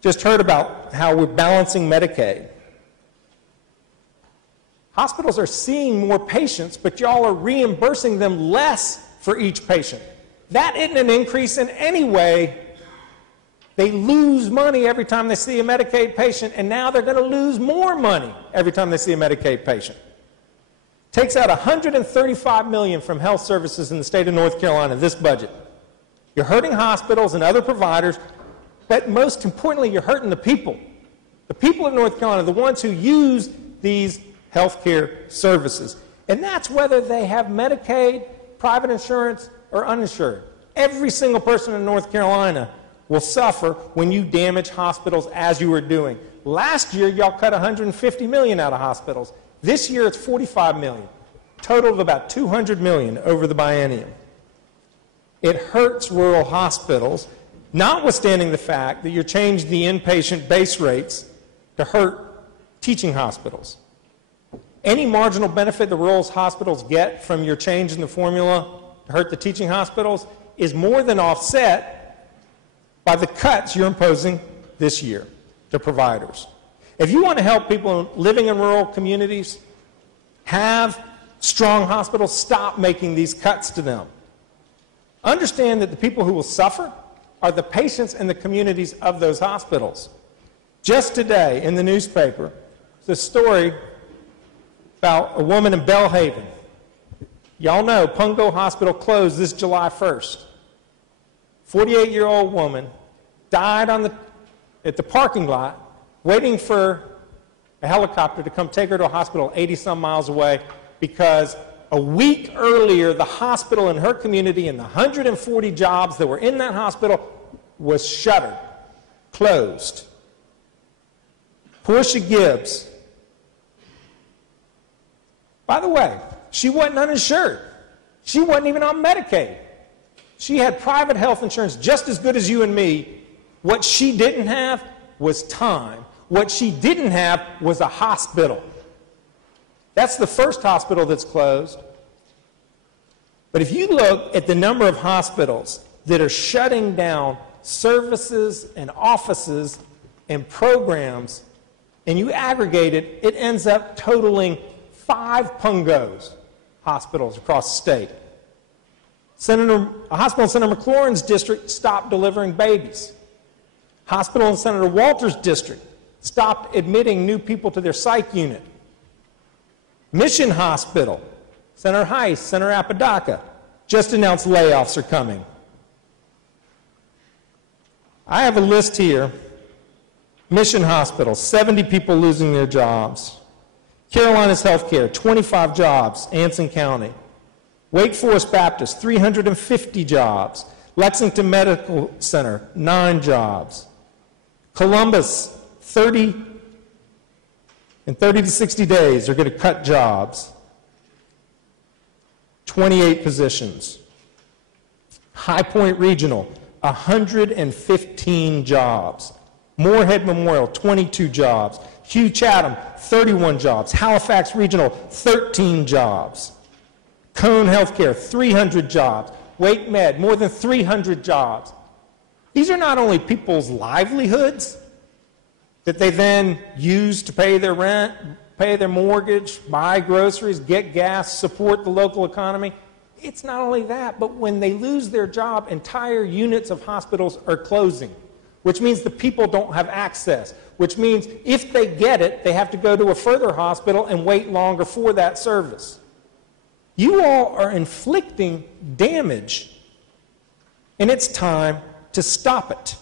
Just heard about how we're balancing Medicaid. Hospitals are seeing more patients, but y'all are reimbursing them less for each patient. That isn't an increase in any way. They lose money every time they see a Medicaid patient, and now they're going to lose more money every time they see a Medicaid patient. Takes out $135 million from health services in the state of North Carolina, this budget. You're hurting hospitals and other providers, but most importantly, you're hurting the people. The people of North Carolina, the ones who use these health care services. And that's whether they have Medicaid, private insurance, or uninsured. Every single person in North Carolina will suffer when you damage hospitals as you are doing. Last year, y'all cut $150 million out of hospitals. This year, it's $45 million. Total of about $200 million over the biennium. It hurts rural hospitals, notwithstanding the fact that you're changing the inpatient base rates to hurt teaching hospitals. Any marginal benefit the rural hospitals get from your change in the formula to hurt the teaching hospitals is more than offset by the cuts you're imposing this year to providers. If you want to help people living in rural communities have strong hospitals, stop making these cuts to them. Understand that the people who will suffer are the patients and the communities of those hospitals. Just today in the newspaper, there's a story about a woman in Belhaven. Y'all know Pungo Hospital closed this July 1st. 48-year-old woman died at the parking lot waiting for a helicopter to come take her to a hospital 80-some miles away because a week earlier the hospital in her community and the 140 jobs that were in that hospital was shuttered, closed. Portia Gibbs, by the way, she wasn't uninsured. She wasn't even on Medicaid. She had private health insurance just as good as you and me. What she didn't have was time. What she didn't have was a hospital. That's the first hospital that's closed. But if you look at the number of hospitals that are shutting down services and offices and programs, and you aggregate it, it ends up totaling 5 Pungos hospitals across the state. A hospital in Senator McLaurin's district stopped delivering babies. Hospital in Senator Walter's district stopped admitting new people to their psych unit. Mission Hospital, Senator Heiss, Senator Apodaca, just announced layoffs are coming. I have a list here. Mission Hospital, 70 people losing their jobs. Carolinas Healthcare, 25 jobs, Anson County. Wake Forest Baptist, 350 jobs. Lexington Medical Center, 9 jobs. Columbus, 30 to 60 days are going to cut jobs. 28 positions. High Point Regional, 115 jobs. Moorhead Memorial, 22 jobs. Hugh Chatham, 31 jobs. Halifax Regional, 13 jobs. Cone Healthcare, 300 jobs. Wake Med, more than 300 jobs. These are not only people's livelihoods that they then use to pay their rent, pay their mortgage, buy groceries, get gas, support the local economy. It's not only that, but when they lose their job, entire units of hospitals are closing, which means the people don't have access, which means if they get it, they have to go to a further hospital and wait longer for that service. You all are inflicting damage, and it's time to stop it.